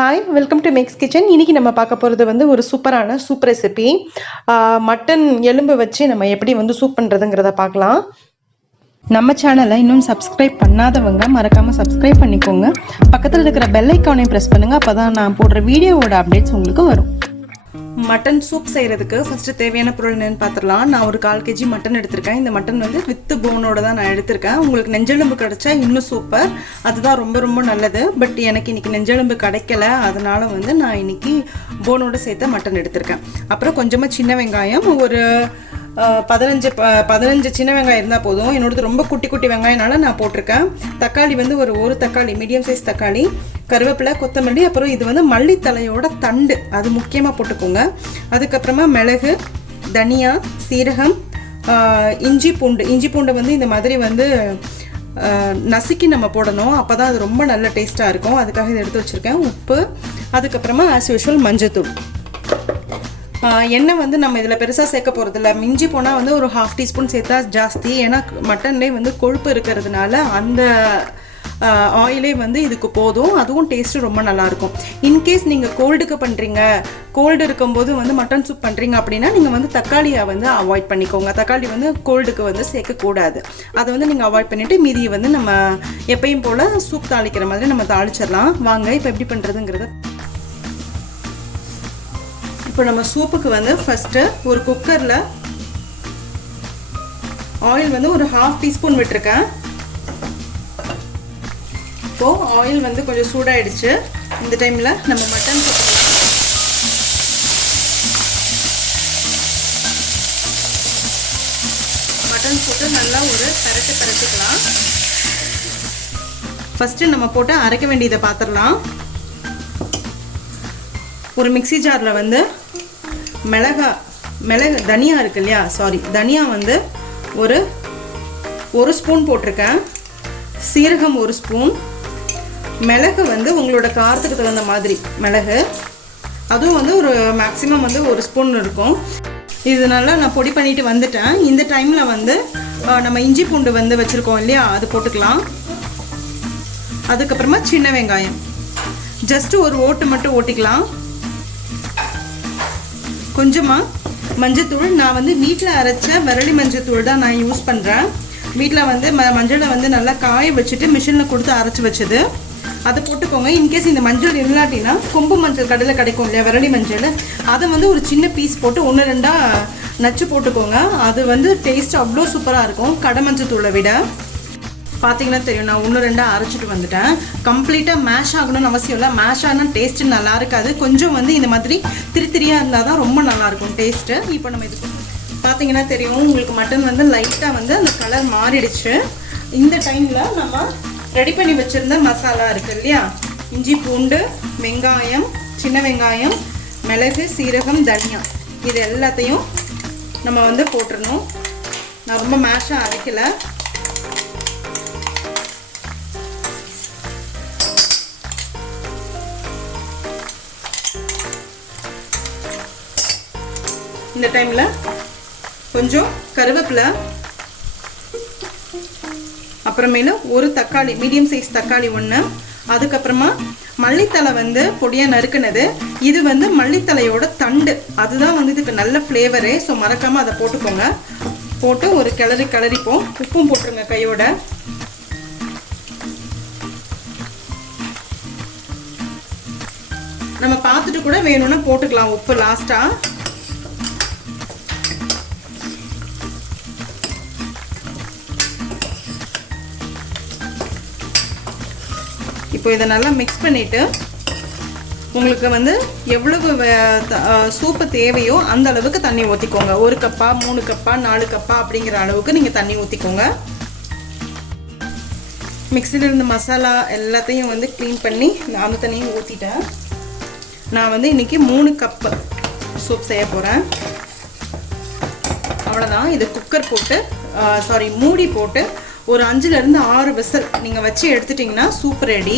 Hi welcome to Max kitchen. இன்றைக்கி நம்ம பார்க்க போகிறது வந்து ஒரு சூப்பரான சூப் ரெசிபி. மட்டன் எலும்பு வச்சு நம்ம எப்படி வந்து சூப் பண்ணுறதுங்கிறத பார்க்கலாம். நம்ம சேனலை இன்னும் சப்ஸ்கிரைப் பண்ணாதவங்க மறக்காமல் சப்ஸ்கிரைப் பண்ணிக்கோங்க. பக்கத்தில் இருக்கிற பெல் ஐக்கானையும் ப்ரெஸ் பண்ணுங்கள். அப்போ தான் நான் போடுற வீடியோவோட அப்டேட்ஸ் உங்களுக்கு வரும். மட்டன் சூப் செய்கிறதுக்கு ஃபஸ்ட்டு தேவையான பொருள் என்னென்னு பார்த்துடலாம். நான் ஒரு 1/4 kg மட்டன் எடுத்திருக்கேன். இந்த மட்டன் வந்து வித்து போனோட தான் நான் எடுத்திருக்கேன். உங்களுக்கு நெஞ்செலும்பு கிடச்சா இன்னும் சூப்பர், அதுதான் ரொம்ப ரொம்ப நல்லது. பட் எனக்கு இன்றைக்கி நெஞ்செலும்பு கிடைக்கல, அதனால் வந்து நான் இன்றைக்கி போனோட சேர்த்து மட்டன் எடுத்திருக்கேன். அப்புறம் கொஞ்சமாக சின்ன வெங்காயம், ஒரு 15 சின்ன வெங்காயம் இருந்தால் போதும். என்னோடது ரொம்ப குட்டி குட்டி வெங்காயனால நான் போட்டிருக்கேன். தக்காளி வந்து ஒரு தக்காளி, மீடியம் சைஸ் தக்காளி, கருவேப்பிலை, கொத்தமல்லி, அப்புறம் இது வந்து மல்லித்தலையோட தண்டு, அது முக்கியமாக போட்டுக்கோங்க. அதுக்கப்புறமா மிளகு, தனியா, சீரகம், இஞ்சி பூண்டு வந்து இந்த மாதிரி வந்து நசுக்கி நம்ம போடணும், அப்போ தான் அது ரொம்ப நல்ல டேஸ்ட்டாக இருக்கும். அதுக்காக இதை எடுத்து வச்சுருக்கேன். உப்பு, அதுக்கப்புறமா ஆஸ் யூஷுவல் மஞ்சத்தூள். எண்ணெய் வந்து நம்ம இதில் பெருசாக சேர்க்க போகிறதில்ல. மிஞ்சி போனால் வந்து ஒரு 1/2 டீஸ்பூன் சேர்த்தா ஜாஸ்தி. ஏன்னா மட்டன்லேயே வந்து கொழுப்பு இருக்கிறதுனால அந்த ஆயிலே வந்து இதுக்கு போதும். அதுவும் டேஸ்ட்டு ரொம்ப நல்லாயிருக்கும். இன்கேஸ் நீங்கள் கோல்டு இருக்கும்போது வந்து மட்டன் சூப் பண்ணுறீங்க அப்படின்னா நீங்கள் வந்து தக்காளியை வந்து அவாய்ட் பண்ணிக்கோங்க. தக்காளி வந்து கோல்டுக்கு வந்து சேர்க்கக்கூடாது. அதை வந்து நீங்கள் அவாய்ட் பண்ணிவிட்டு மீதியை வந்து நம்ம எப்பயும் போல் சூப் தாளிக்கிற மாதிரி நம்ம தாளிச்சிடலாம். வாங்க இப்போ எப்படி பண்ணுறதுங்கிறத. இப்போ நம்ம சூப்புக்கு வந்து ஃபஸ்ட்டு ஒரு குக்கரில் ஆயில் வந்து ஒரு 1/2 டீஸ்பூன் விட்டுருக்கேன். இப்போது ஆயில் வந்து கொஞ்சம் சூடாகிடுச்சு. இந்த டைமில் நம்ம மட்டன் போட்டு நல்லா ஒரு பரட்டிக்கலாம். ஃபஸ்ட்டு நம்ம போட்டு அரைக்க வேண்டியதை பார்த்துடலாம். ஒரு மிக்சி ஜாரில் வந்து தனியா இருக்கு இல்லையா, தனியா வந்து ஒரு ஸ்பூன் போட்டிருக்கேன். சீரகம் 1 ஸ்பூன், மிளகு வந்து உங்களோட காரத்துக்கு தகுந்த மாதிரி மிளகு, அதுவும் வந்து ஒரு மேக்ஸிமம் வந்து 1 ஸ்பூன் இருக்கும். இதனால நான் பொடி பண்ணிட்டு வந்துட்டேன். இந்த டைமில் வந்து நம்ம இஞ்சி பூண்டு வந்து வச்சுருக்கோம் இல்லையா, அது போட்டுக்கலாம். அதுக்கப்புறமா சின்ன வெங்காயம் ஜஸ்ட்டு ஒரு ஓட்டு மட்டும் ஓட்டிக்கலாம். கொஞ்சமாக மஞ்சத்தூள், நான் வந்து வீட்டில் அரைச்ச விரலி மஞ்சத்தூள் தான் நான் யூஸ் பண்ணுறேன். வீட்டில் வந்து மஞ்சளை வந்து நல்லா காய வச்சுட்டு மிஷினில் கொடுத்து அரைச்சி வச்சது, அதை போட்டுக்கோங்க. இன்கேஸ் இந்த மஞ்சள் இல்லாட்டினா கொம்பு மஞ்சள் கடையில் கிடைக்கும் இல்லையா, விரலி மஞ்சள், அதை வந்து ஒரு சின்ன பீஸ் போட்டு 1-2 நச்சு போட்டுக்கோங்க. அது வந்து டேஸ்ட் அவ்வளோ சூப்பராக இருக்கும் கடை மஞ்சத்தூளை விட. பார்த்தீங்கன்னா தெரியும், நான் 1-2 அரைச்சிட்டு வந்துட்டேன். கம்ப்ளீட்டாக மேஷ் ஆகணும்னு அவசியம் இல்லை. மேஷ் ஆனால் டேஸ்ட்டு நல்லா இருக்காது. கொஞ்சம் வந்து இந்த மாதிரி திரியாக இருந்தால் தான் ரொம்ப நல்லாயிருக்கும் டேஸ்ட்டு. இப்போ நம்ம இது பார்த்தீங்கன்னா தெரியும், உங்களுக்கு மட்டன் வந்து லைட்டாக வந்து அந்த கலர் மாறிடுச்சு. இந்த டைமில் நம்ம ரெடி பண்ணி வச்சுருந்த மசாலா இருக்குது இல்லையா, இஞ்சி பூண்டு, வெங்காயம், சின்ன வெங்காயம், மிளகு, சீரகம், தனியா, இது எல்லாத்தையும் நம்ம வந்து போட்டுடணும். நான் ரொம்ப மேஷாக அரைக்கலை. இந்த டைமில் கொஞ்சம் கருவேப்பிலை, அப்புறமேல ஒரு தக்காளி, மீடியம் சைஸ் தக்காளி 1, அதுக்கப்புறமா மல்லித்தலை வந்து பொடியாக நறுக்குனது. இது வந்து மல்லித்தலையோட தண்டு, அதுதான் வந்து இதுக்கு நல்ல ஃப்ளேவரே. ஸோ மறக்காமல் அதை போட்டுக்கோங்க. போட்டு ஒரு கிளறிப்போம். உப்பும் போட்டுருங்க கையோட. நம்ம பார்த்துட்டு கூட வேணும்னா போட்டுக்கலாம் உப்பு லாஸ்ட்டாக. இப்போ இதை நல்லா மிக்ஸ் பண்ணிவிட்டு உங்களுக்கு வந்து எவ்வளவு சூப்பு தேவையோ அந்த அளவுக்கு தண்ணி ஊற்றிக்கோங்க. 1 கப்பா, 3 கப்பா, 4 கப்பா அப்படிங்கிற அளவுக்கு நீங்கள் தண்ணி ஊற்றிக்கோங்க. மிக்சியில் இருந்த மசாலா எல்லாத்தையும் வந்து க்ளீன் பண்ணி அந்த தண்ணியும் ஊற்றிட்டேன். நான் வந்து இன்றைக்கி 3 கப்பு சூப் செய்ய போகிறேன். அவ்வளோதான். இது குக்கர் போட்டு மூடி போட்டு ஒரு 5-6 விசில் நீங்கள் வச்சு எடுத்துட்டிங்கன்னா சூப் ரெடி.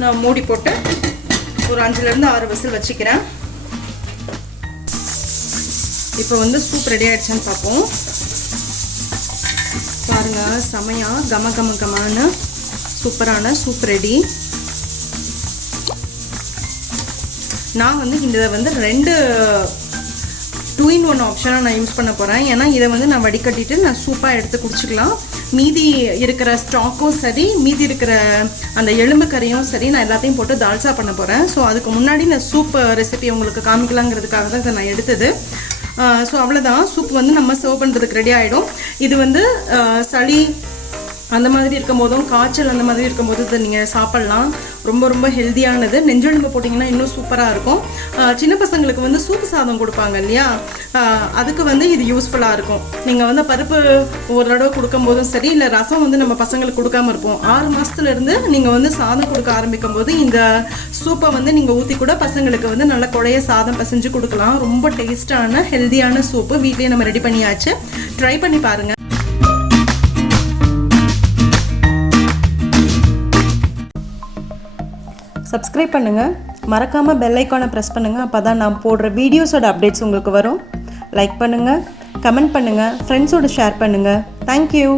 நான் மூடி போட்டு ஒரு 5-6 விசில் வச்சுக்கிறேன். இப்போ வந்து சூப் ரெடி ஆகிடுச்சான்னு பார்ப்போம். பாருங்கள், செமையாக கமன்னு சூப்பரான சூப் ரெடி. நான் வந்து இதை வந்து 2-in-1 ஆப்ஷனாக நான் யூஸ் பண்ண போகிறேன். ஏன்னா இதை வந்து நான் வடிகட்டிட்டு நான் சூப்பாக எடுத்து குடிச்சிக்கலாம். மீதி இருக்கிற ஸ்டாக்கும் சரி, மீதி இருக்கிற அந்த எலும்பு கறியும் சரி, நான் எல்லாத்தையும் போட்டு தால்சா பண்ண போகிறேன். ஸோ அதுக்கு முன்னாடி இந்த சூப் ரெசிபி உங்களுக்கு காமிக்கலாங்கிறதுக்காக தான் இதை நான் எடுத்தது. ஸோ அவ்வளோதான், சூப் வந்து நம்ம சர்வ் பண்ணுறதுக்கு ரெடி ஆகிடும். இது வந்து சளி அந்த மாதிரி இருக்கும் போதும், காய்ச்சல் அந்த மாதிரி இருக்கும்போது இதை நீங்கள் சாப்பிட்லாம். ரொம்ப ரொம்ப ஹெல்த்தியானது. நெஞ்செலும்பு போட்டிங்கன்னா இன்னும் சூப்பராக இருக்கும். சின்ன பசங்களுக்கு வந்து சூப்பு சாதம் கொடுப்பாங்க இல்லையா, அதுக்கு வந்து இது யூஸ்ஃபுல்லாக இருக்கும். நீங்கள் வந்து பருப்பு ஒரு தடவை கொடுக்கும்போதும் சரி, இல்லை ரசம் வந்து நம்ம பசங்களுக்கு கொடுக்காம இருப்போம். 6 மாதத்துலேருந்து நீங்கள் வந்து சாதம் கொடுக்க ஆரம்பிக்கும் போது இந்த சூப்பை வந்து நீங்கள் ஊற்றி கூட பசங்களுக்கு வந்து நல்ல குழைய சாதம் பசைஞ்சு கொடுக்கலாம். ரொம்ப டேஸ்டான ஹெல்த்தியான சூப்பு வீட்லேயே நம்ம ரெடி பண்ணியாச்சு. ட்ரை பண்ணி பாருங்கள். சப்ஸ்கிரைப் பண்ணுங்கள், மறக்காமல் பெல் ஐக்கானை ப்ரெஸ் பண்ணுங்கள். அப்போ தான் நான் போடுற வீடியோஸோட அப்டேட்ஸ் உங்களுக்கு வரும். லைக் பண்ணுங்கள், கமெண்ட் பண்ணுங்கள், ஃப்ரெண்ட்ஸோடு ஷேர் பண்ணுங்கள். தேங்க்யூ.